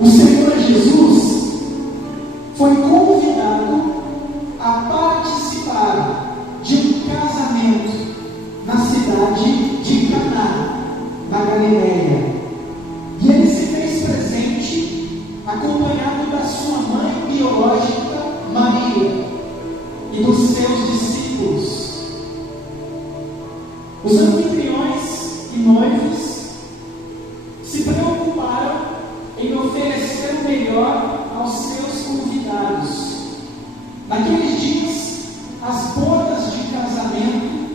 O Senhor Jesus foi convidado a participar de um casamento na cidade de Caná, na Galileia. E ele se fez presente, acompanhado da sua mãe biológica, Maria, e dos seus discípulos. Os anfitriões e noivos se preocuparam em oferecer o melhor aos seus convidados. Naqueles dias, as bodas de casamento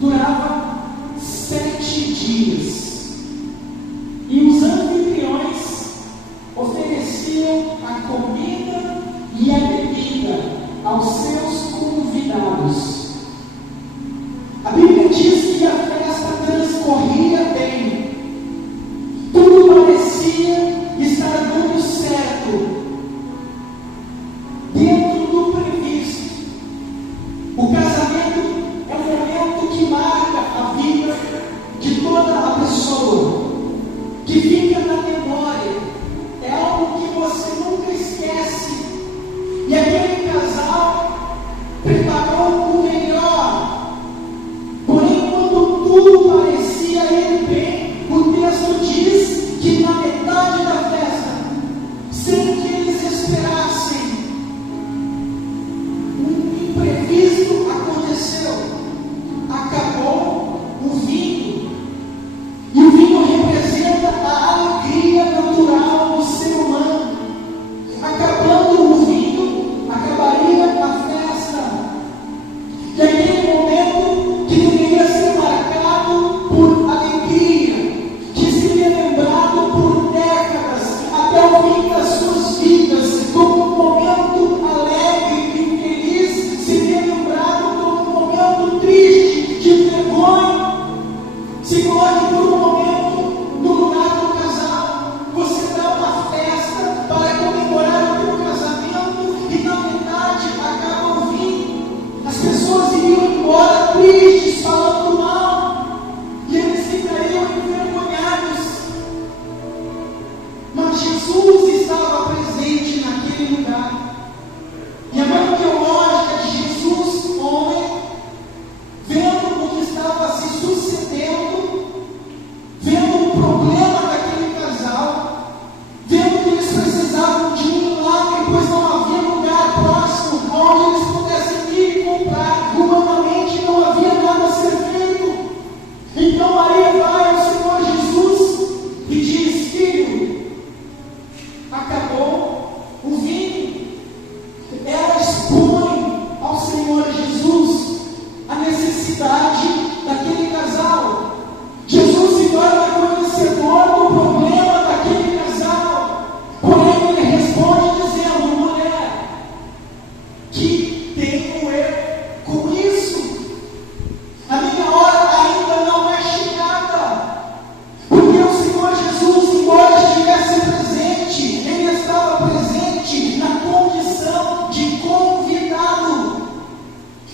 duravam 7 dias. E os anfitriões ofereciam a comida e a bebida aos seus convidados. A Bíblia diz que a festa transcorria bem. Tudo parecia estar dando certo, dentro do previsto. O casamento é um momento que marca a vida de toda a pessoa, que fica na memória, é algo que você nunca esquece. E aquele casal preparou o melhor, porém, quando tudo parecia ir bem, o texto diz que na metade da festa, sem que eles esperassem, um imprevisto aconteceu. Acabou o vinho. E o vinho representa a alegria natural do ser humano. Acabando o vinho, acabaria a festa. E aquele momento que deveria ser marcado por alegria, que seria lembrado por décadas, até o fim das suas vidas, como um momento alegre e feliz, seria lembrado como um momento triste, de vergonha. Se coloque por um momento no lugar do casal. Você dá uma festa para comemorar o teu casamento e na metade acaba o vinho. As pessoas iriam embora tristes, falando mal, e eles ficariam envergonhados. Mas Jesus estava presente naquele lugar. E a mãe biológica de Jesus, homem, vendo o que estava se sucedendo, vendo o problema daquele casal, vendo que eles precisavam de um milagre, pois não havia lugar próximo onde eles pudessem ir e comprar. Humanamente não havia nada a ser feito. Então Maria vai ao Senhor Jesus e diz: filho, acabou o vinho. Ela expõe ao Senhor Jesus a necessidade daquele casal. Jesus se torna conhecedor do problema daquele casal. Porém, ele responde dizendo: mulher, que tenho eu com isso? A minha hora ainda não é chegada. Porque o Senhor Jesus, embora estivesse presente, ele estava presente na condição de convidado.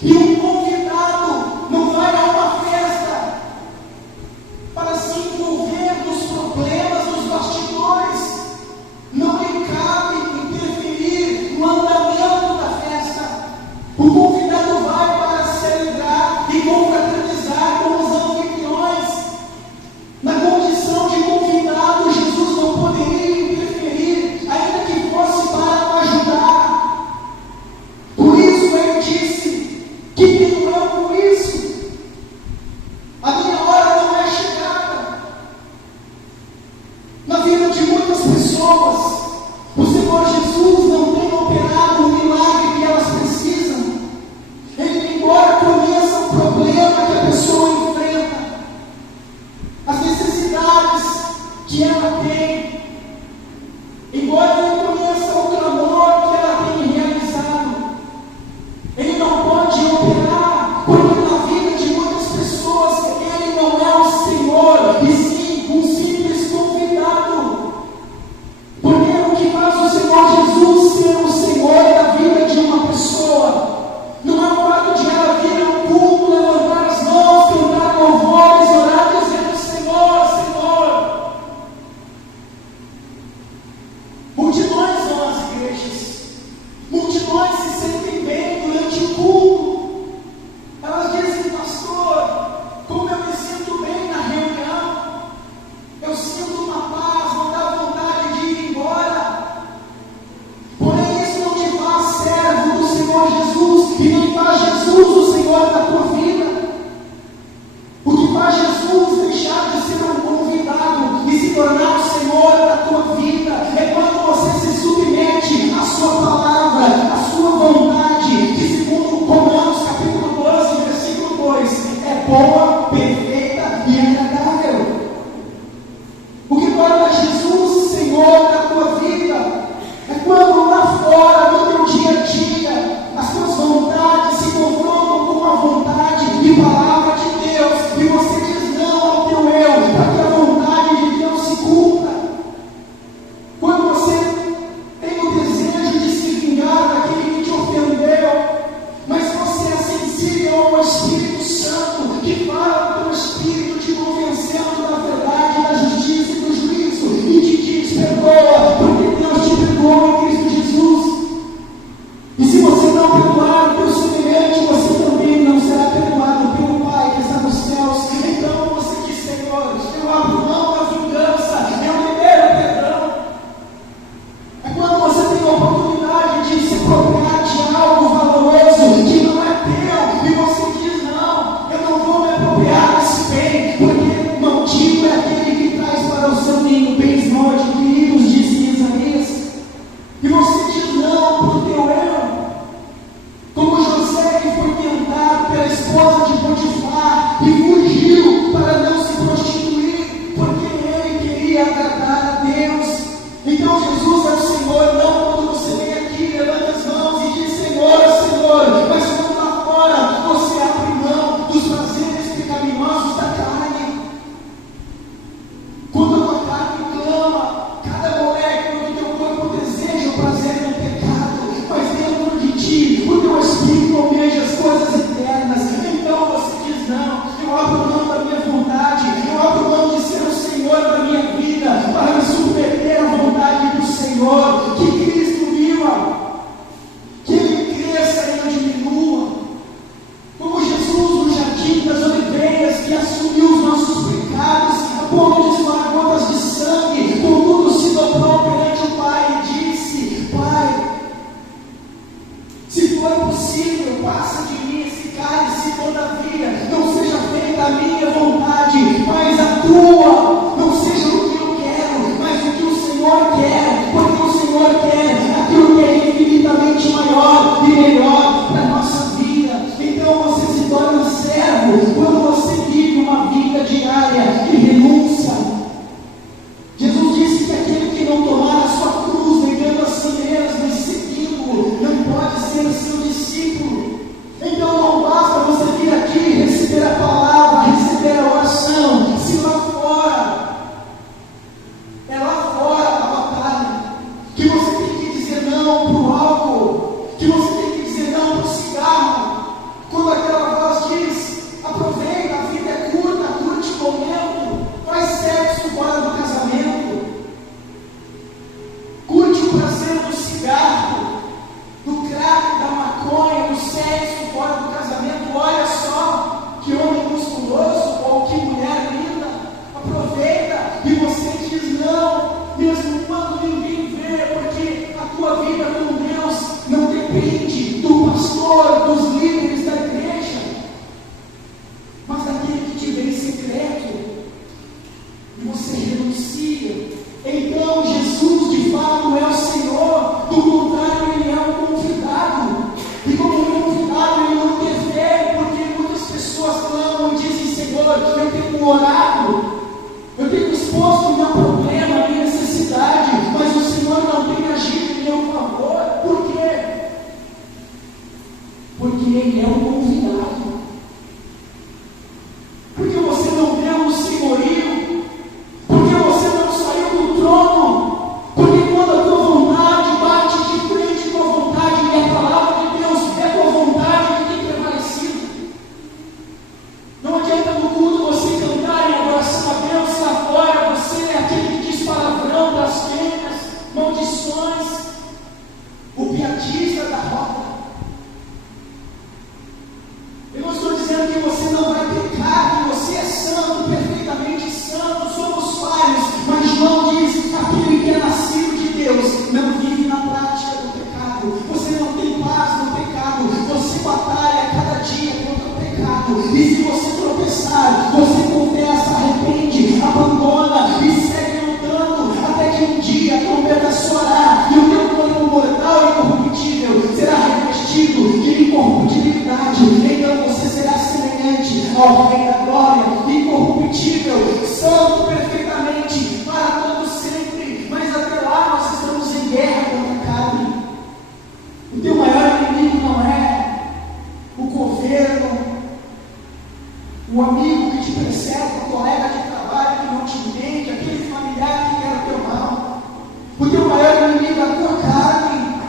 E um convidado não vai a uma festa para se envolver nos problemas dos bastidores. Não lhe cabe interferir no andamento da festa. O convidado vai para celebrar e confraternizar com os anfitriões. Na condição de convidado, Jesus não poderia interferir, ainda que fosse para ajudar. Por isso ele disse: que tenho eu com isso? A minha hora não é chegada. Na vida de muitas pessoas, o Senhor Jesus não tem operado o milagre que elas precisam. Ele, embora conheça o problema que a pessoa enfrenta, as necessidades que ela tem, embora ele conheça o clamor que ela tem realizado, ele não pode operar, porque na vida de muitas pessoas ele não é o Senhor, e sim um simples convidado. Porque o que faz o Senhor Jesus ser o Senhor da vida de uma pessoa não é o fato de ela vir ao culto, levantar as mãos, cantar louvores, orar dizendo: Senhor, Senhor. queria agradar a Deus. Então Jesus é o Senhor, não quando você vem aqui, levanta as mãos e diz Senhor, Senhor, mas quando lá fora você abre mão dos prazeres pecaminosos da carne. Quando a tua carne clama, cada molécula do teu corpo deseja o prazer do pecado, mas dentro de ti, o teu espírito almeja as coisas eternas. Então você diz, não, eu abro mão da minha vontade, eu abro mão de ser o Senhor da minha vida, para me submeter à vontade do Senhor, que Cristo viva, que Ele cresça e eu diminua, como Jesus no jardim das oliveiras, que assumiu os nossos pecados, a ponto de suar gotas de sangue, contudo se dobrou perante o Pai e disse, Pai, se for possível, passa de mim esse cálice, todavia, não seja feita a minha vontade, mas a tua, não seja o que eu quero, mas o que o Senhor quer, porque o Senhor quer aquilo que é infinitamente maior e melhor para a nossa vida. Então você se torna servo quando você vive uma vida diária de renúncia. Jesus disse que aquele que não tomar a sua cruz, negando a si mesmo e seguindo, não pode ser seu discípulo. Então não basta você vir aqui, receber a palavra, receber a oração, se lá fora, é lá fora a batalha, que você tem que dizer não para o álcool, que você tem que dizer não para o cigarro, quando aquela voz diz, aproveita, a vida é curta, curte o momento, faz sexo fora do casamento, curte o prazer do cigarro, do crack, da maconha, do sexo fora do casamento. Olha só que homem musculoso ou que mulher linda, aproveita, e você diz não, mesmo quando ninguém vê, porque a tua vida com Deus não depende do pastor, dos líderes da igreja, mas daquele que te vê em secreto, e você renuncia. Então Jesus de fato é o Senhor, do contrário ele é um convidado, e como um convidado ele não interfere, porque muitas pessoas clamam e dizem, Senhor, eu tenho orado, eu tenho exposto o meu problema, a minha necessidade, mas o Senhor não tem agido em meu favor. Por quê? Porque ele é um convidado, porque você não deu o senhorio, porque você não saiu do trono, porque quando a tua vontade bate de frente com a vontade e a palavra de Deus, é a tua vontade que tem prevalecido. Não adianta no culto você cantar em adoração a Deus, lá fora você é aquele que diz palavrão, blasfêmias, maldições, o piadista da roda. Eu não estou dizendo que você não vai pecar, que você é santo, perfeitamente santo, somos falhos, mas João diz, aquele que é nascido de Deus, não vive na prática do pecado. Você não tem paz no pecado, você batalha cada dia contra o pecado, e se você tropeçar, você confessa, arrepende, abandona e segue lutando, até que um dia a trombeta soará, e o teu corpo mortal e incorruptível será revestido de incorruptibilidade. Então você será semelhante ao Rei da Glória, incorruptível, santo perfeitamente, para todo sempre. Mas até lá nós estamos em guerra contra a carne. O teu maior inimigo não é o governo, o amigo que te persegue, o colega de trabalho que não te entende, aquele familiar que quer o teu mal. O teu maior inimigo é a tua carne.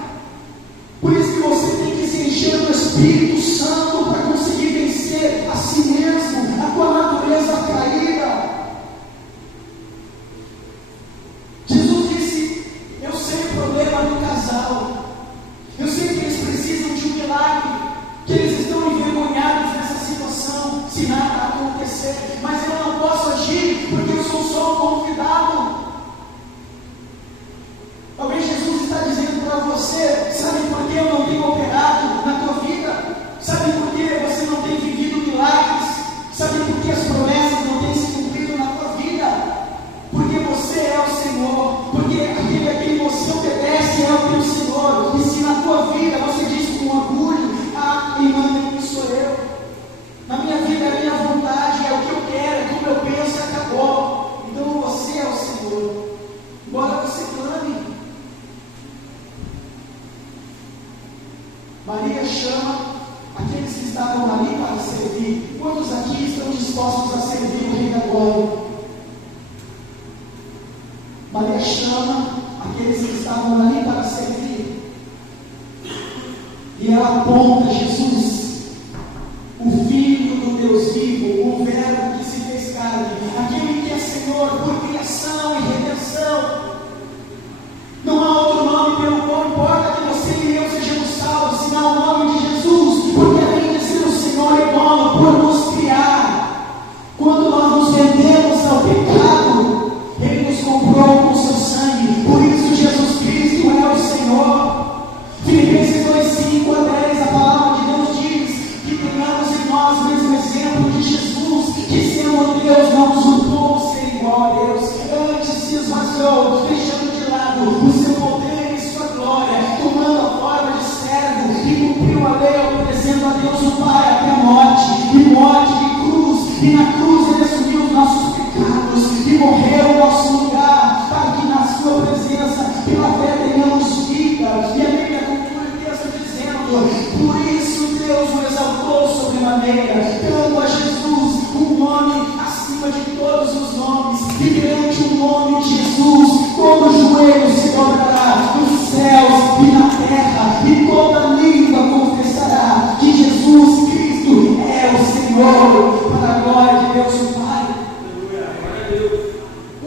Por isso que você tem que se encher do Espírito Santo para conseguir vencer a si mesmo, a tua natureza caída. Jesus disse, eu sei o problema do casal, eu sei que eles precisam de um milagre, que eles estão envergonhados nessa situação, se nada acontecer, mas eu não posso agir, porque eu sou só um convidado. Talvez Jesus está dizendo para você, sabe por que eu não tenho operado na tua vida? Sabe por que você não tem vivido milagres? Sabe por que as promessas não têm se cumprido na tua vida? Porque você é o Senhor, porque aquele a quem você obedece é o teu Senhor. E se na tua vida você diz com orgulho, quem manda em mim sou eu, na minha vida é a minha vontade, é o que eu quero, é como eu penso e acabou, então você é o Senhor. Maria chama aqueles que estavam ali para servir. Quantos aqui estão dispostos a servir o Rei da Glória? Maria chama aqueles que estavam ali para servir. E ela aponta Jesus, o Filho do Deus vivo, o Verbo que se fez carne, aquele que é Senhor por criação e redenção. Não há outro nome pelo qual importa que você e eu sejamos salvos, senão o nome de Jesus, porque além de ser o Senhor e dono por nos criar, quando nós nos rendemos ao pecado, Ele nos comprou com o seu sangue. Por isso Jesus Cristo é o Senhor. Filipenses 2:5-10, a palavra de Deus diz que tenhamos em nós o mesmo exemplo de Jesus, que sendo Deus não usurpou ser igual a Deus, antes se esvaziou, deixando de lado o seu poder e sua glória, tomando a forma de servo, e cumpriu a lei, obedecendo a Deus o Pai até a morte, e morte de cruz, e na cruz Ele assumiu os nossos pecados, e morreu no nosso lugar, para que na sua presença, pela fé, tenhamos vida. E a Bíblia conclui o texto dizendo: por isso Deus o exaltou sobremaneira, dando a Jesus um nome acima de todos os nomes, e perante o nome de Jesus, todo joelho se dobrará nos céus e na terra, e toda língua confessará que Jesus Cristo é o Senhor, para a glória de Deus o Pai.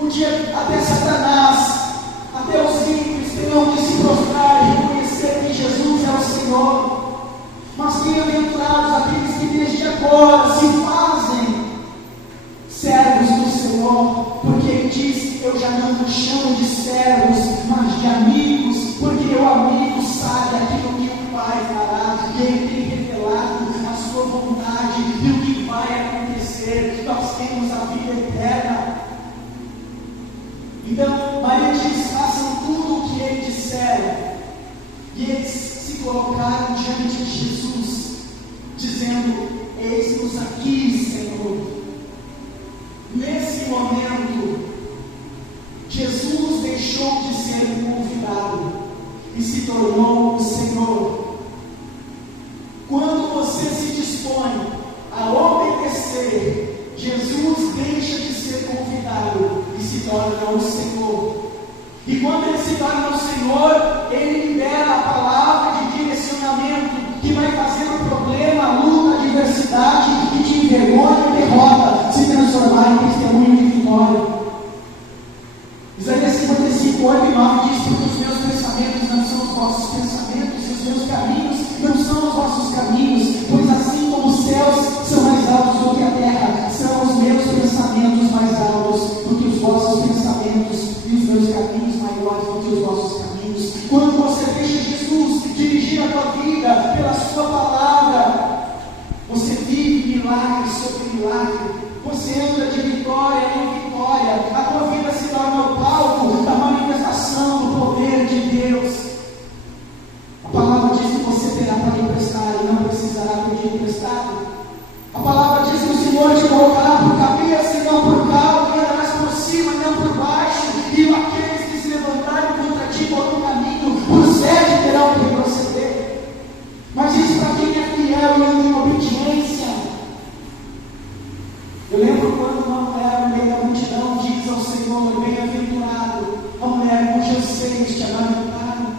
Um dia até Satanás, até os ímpios terão que se prostrar e reconhecer que Jesus é o Senhor. Mas bem-aventurados aqueles que desde agora se fazem servos do Senhor, porque Ele diz: eu já não vos chamo de servos, mas de amigos, porque o amigo sabe aquilo que o Pai fará, e Ele tem revelado a sua vontade e o que vai acontecer. Nós temos a vida eterna. Então Maria diz: façam tudo o que Ele disser. E eles se colocaram diante de Jesus, dizendo: eis-nos aqui, Senhor. Nesse momento, Jesus deixou de ser um convidado e se tornou o Senhor. Quando você se dispõe a obedecer, Jesus deixa de ser convidado e se torna o Senhor. E quando Ele se torna o Senhor, Ele libera a palavra de direcionamento que vai fazer o problema, a luta, a adversidade que te envergonha e derrota se transformar em testemunho de vitória. Isaías 55:8-9 diz: porque os meus pensamentos não são os vossos pensamentos, e os meus caminhos não são os vossos caminhos, pois assim como os céus são mais altos do que a terra, são os meus pensamentos mais altos do que os vossos pensamentos, e os meus caminhos maiores do que os vossos caminhos. Quando você deixa Jesus dirigir a tua vida pela sua palavra, você vive milagre sobre milagre. Você anda de vitória em vitória. A tua vida se torna o palco da manifestação do poder de Deus. A palavra diz que você terá para emprestar e não precisará pedir emprestado. A palavra diz que o Senhor te colocará por cabeça e não por cauda, e andarás por cima e não por baixo, e aqueles que se levantarem contra ti por um caminho, por sete terão que proceder. Mas isso para quem é fiel e anda em obediência. Eu lembro quando uma mulher no meio da multidão diz ao Senhor: bem-aventurado a mulher cujos seios te amamentaram.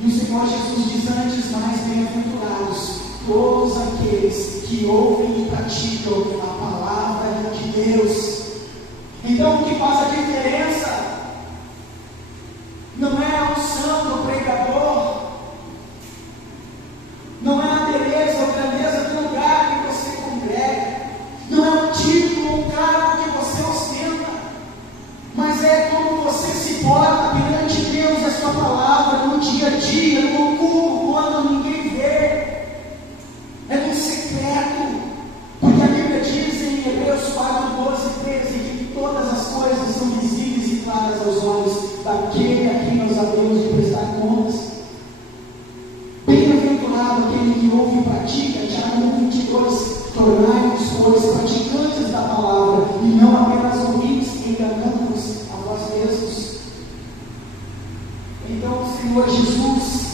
E o Senhor Jesus diz antes mais: bem-aventurados todos aqueles que ouvem e praticam a palavra de Deus. Então o que faz a diferença não é a unção do pregador, não é a beleza ou grandeza do lugar que você congrega, não é o título ou o cargo que você ostenta, mas é como você se porta perante Deus e a sua palavra no dia a dia, no oculto, quando ninguém vê. É no secreto, porque a Bíblia diz em Hebreus 4:12-13 que todas as coisas são visíveis e claras aos olhos daquele a quem nós havemos de prestar contas. Bem-aventurado aquele que ouve e pratica. Tiago 1:22: tornai-vos, pois, praticantes da palavra, e não apenas ouvintes, enganando-vos a vós mesmos. Então o Senhor Jesus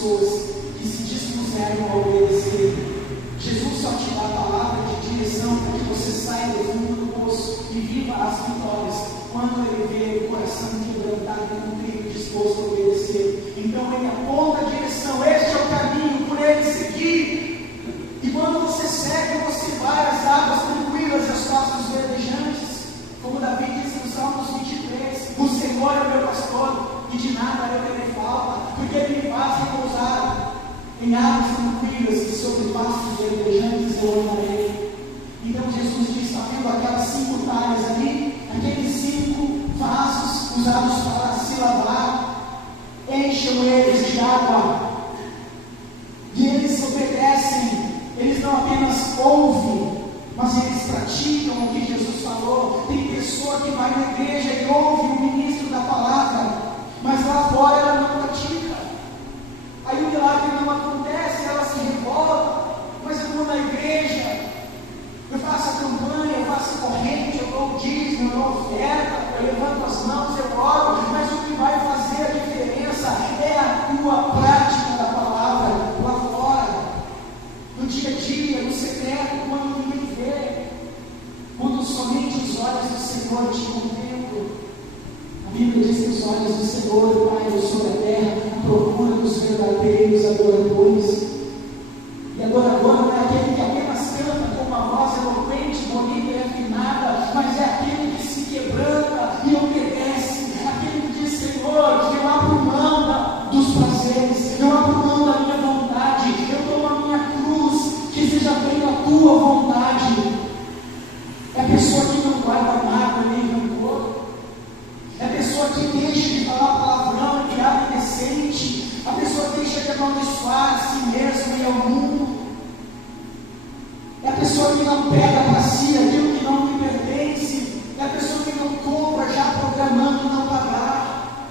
pessoas que se dispuseram a obedecer. Jesus só te dá a palavra de direção para que você saia do fundo do poço e viva as vitórias quando Ele vê o coração quebrantado e contrito, disposto a obedecer. Então Ele aponta a direção, este é o caminho, por Ele seguir. E quando você segue, você vai às águas tranquilas e aos pastos verdejantes. Como Davi diz no Salmos 23, o Senhor é o meu pastor, e de nada eu terei falta, porque Ele me faz repousar em águas tranquilas e sobre pastos verdejantes eu andarei. Então Jesus diz, está vendo aquelas 5 talhas ali, aqueles 5 vasos usados para se lavar, encham eles de água, e eles obedecem, eles não apenas ouvem, mas eles praticam o que Jesus falou. Tem pessoa que vai na igreja e ouve o ministro da palavra, mas lá fora ela não pratica. Aí o milagre não acontece, ela se revolta. Mas eu vou na igreja, eu faço a campanha, eu faço a corrente, eu dou o dízimo, eu dou oferta, eu levanto as mãos, eu oro, mas o que vai fazer a diferença é a tua prática da palavra lá fora, no dia a dia, no secreto, quando ninguém vê, quando somente os olhos do Senhor te contemplam. A Bíblia diz que os olhos do Senhor pairam sobre a terra à procura dos verdadeiros adoradores. E adorador não é aquele que apenas canta com uma voz eloquente, bonita e afinada, mas é aquele que se quebranta e obedece, aquele que diz, Senhor, eu abro mão dos prazeres, eu abro mão da minha vontade, eu tomo a minha cruz, que seja feita a tua vontade. É a pessoa que não guarda mágoa nem rancor, é a pessoa que deixa de falar palavrão e piada indecente, a pessoa que deixa de amaldiçoar a si mesmo e ao mundo, é a pessoa que não pega para si aquilo que não lhe pertence, é a pessoa que não compra já programando não pagar,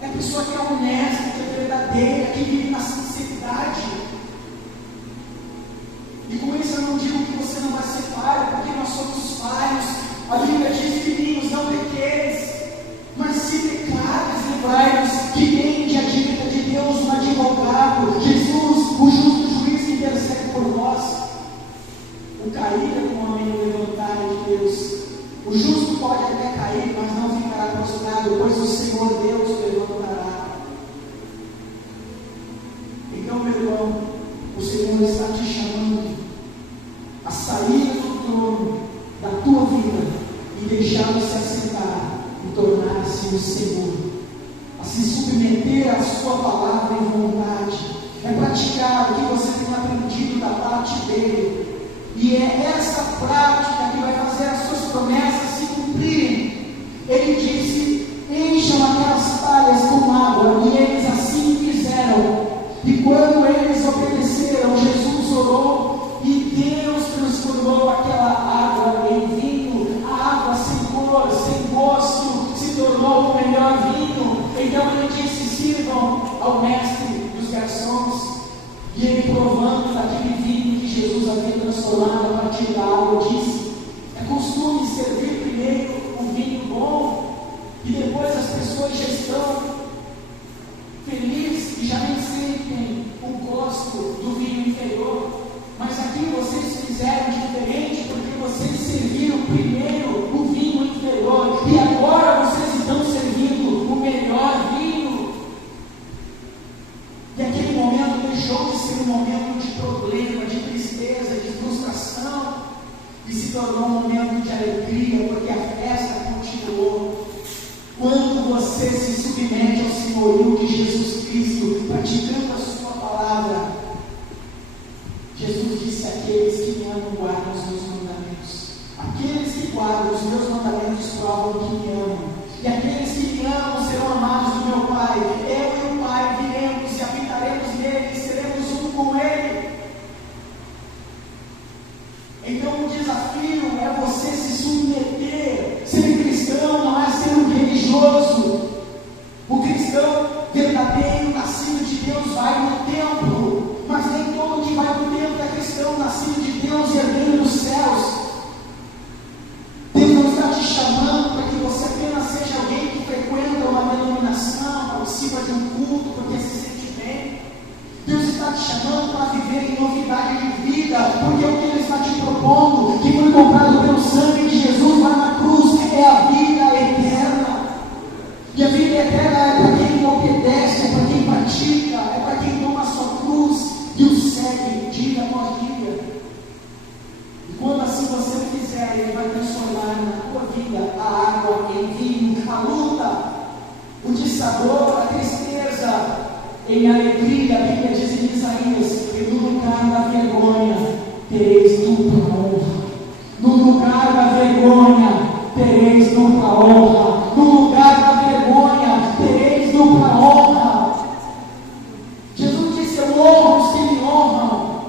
é a pessoa que é honesta, que é verdadeira, que vive na sinceridade. E com isso eu não digo que você não vai ser falho, porque nós somos falhos. A Bíblia diz, filhinhos, não pequeis, mas se pecares, livrai-nos, que nem à direita de Deus um advogado, Jesus, o justo juiz que intercede por nós. O cair é como homem levantar de Deus. O justo pode até cair, mas não ficará prostrado, pois o Senhor Deus o levantará. Então, meu irmão, o Senhor está te chamando a sair do trono da tua vida e deixá-lo se assentar e tornar-se o Senhor, a se submeter à sua palavra e vontade, é praticar o que você tem aprendido da parte dele, e é essa prática que vai fazer as suas promessas se cumprirem. Ele disse, encham aquelas talhas com água, e eles assim fizeram. E quando eles obedeceram, Jesus orou e Deus transformou aquela água em vinho. A água sem cor, sem gosto, se tornou o melhor vinho. Então ele disse, sirvam ao mestre dos garçons. E ele, provando daquele vinho que Jesus havia transformado a partir da água, disse, é costume servir primeiro o vinho bom, e depois as pessoas já estão felizes e já nem sentem o gosto do vinho inferior, mas aqui vocês fizeram diferente, porque vocês serviram primeiro o vinho inferior, e agora vocês estão servindo o melhor vinho. E aquele momento deixou de ser um momento de problema, de tristeza, de frustração, e se tornou um momento de alegria, porque a festa continuou. Quando você se submete ao senhorio de Jesus Cristo, praticando a sua palavra, Jesus disse, aqueles que me amam guardam os meus mandamentos. Aqueles que guardam os meus mandamentos provam que me amam. E aqueles que me amam serão amados do meu Pai. Eu e o Pai viremos e habitaremos nele e seremos um com ele. Então o desafio é você se submeter. Ser cristão não é ser um religioso. O cristão verdadeiro, nascido de Deus, vai no templo, mas nem todo que vai no templo é cristão, nascido de Deus e herdeiro dos céus. Deus não está te chamando para que você apenas seja alguém que frequenta uma denominação, participa de um culto porque se sente bem. miséria, Ele vai transformar na tua vida a água em vinho, a luta, o dissabor, a tristeza em alegria. A Bíblia diz em Isaías: e no lugar da vergonha tereis dupla honra. No lugar da vergonha tereis dupla honra. No lugar da vergonha tereis dupla honra. Jesus disse: eu honro os que me honram,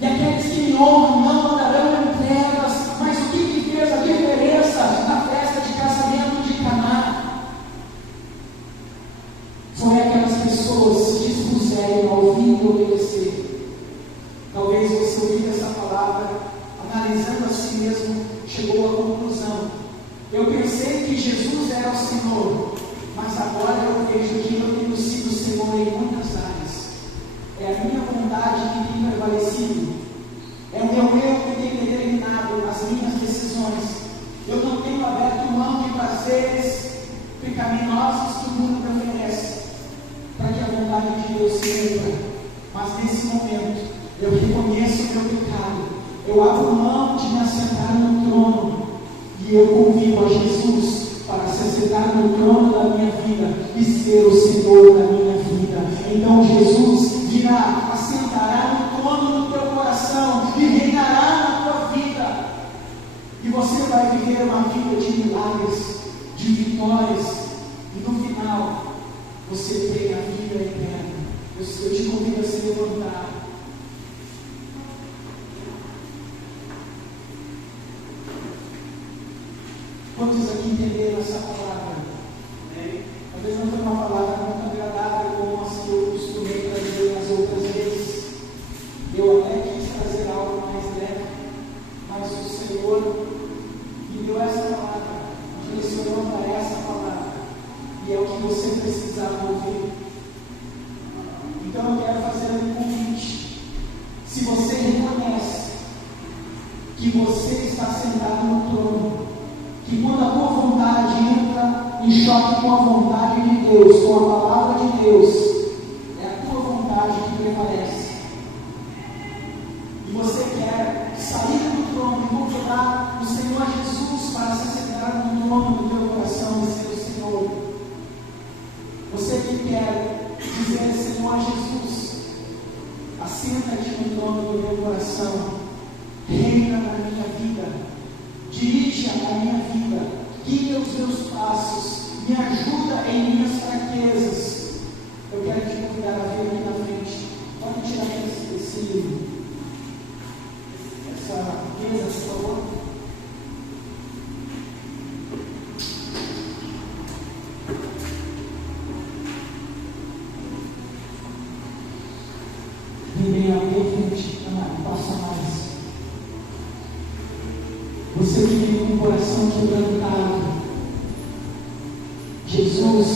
e aqueles que me honram não andarão em trevas. Mas o que fez a diferença na festa de casamento de Caná? Foi aquelas pessoas que se dispuseram a ouvir e obedecer. Talvez você ouvindo essa palavra, analisando a si mesmo, chegou à conclusão: eu pensei que Jesus era o Senhor, mas agora eu vejo que eu tenho sido o Senhor em muitas áreas. É a minha vontade que tem prevalecido, é o meu eu que tem determinado as minhas decisões. Eu não tenho aberto mão de prazeres pecaminosos que o mundo me oferece, para que a vontade de Deus se cumpra. Mas nesse momento, eu reconheço o meu pecado, eu abro mão de me assentar no trono, e eu convido a Jesus para se assentar no trono da minha vida e ser o Senhor da minha vida. Então Jesus virá, assentará no trono do teu coração e reinará na tua vida. E você vai viver uma vida de milagres, de vitórias, e no final você tem a vida eterna. Eu te convido a se levantar. Quantos aqui entenderam essa palavra? Talvez não foi uma palavra muito agradável como as que eu costumei trazer nas outras vezes. Eu até quis trazer algo mais leve, mas o Senhor me deu essa palavra, direcionou para essa palavra, e é o que você precisava ouvir. Então eu quero fazer um convite. Se você reconhece que você está sentado no trono, que quando a tua vontade entra em choque com a vontade de Deus, com a palavra de Deus, é a tua vontade que prevalece, e você quer sair do trono e convidar o Senhor Jesus para se assentar no trono do teu coração e ser o Senhor. Você que quer dizer: Senhor Jesus, assenta-te no trono do meu coração, reina na minha vida, dirige a minha vida, guia os meus passos, me ajuda em minhas fraquezas. Eu quero te convidar a vir aqui na frente. Pode tirar essa mesa, por favor. Vem bem alguém, frente, não passa mais. Você que vive com o coração quebrantado, Jesus,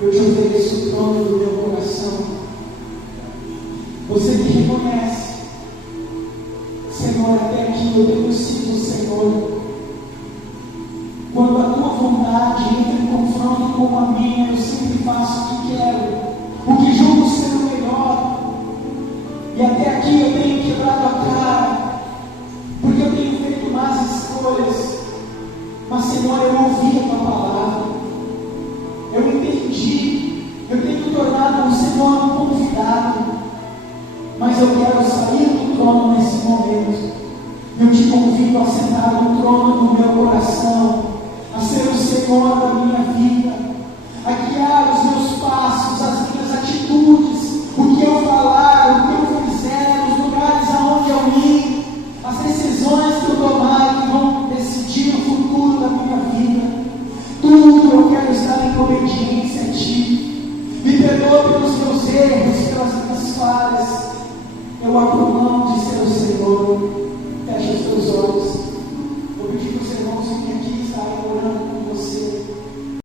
eu te ofereço o trono do meu coração. Você que reconhece: Senhor, até aqui eu tenho sido o Senhor. Quando a tua vontade entra em confronto com a minha, eu sempre faço o que quero, o que julgo ser o melhor. E até aqui eu tenho quebrado a cara, porque eu tenho feito más escolhas. Mas, Senhor, eu ouvi a tua palavra, eu entendi, eu tenho me tornado um Senhor um convidado, mas eu quero sair do trono nesse momento. Eu te convido a sentar no trono do meu coração, a ser o Senhor da minha vida.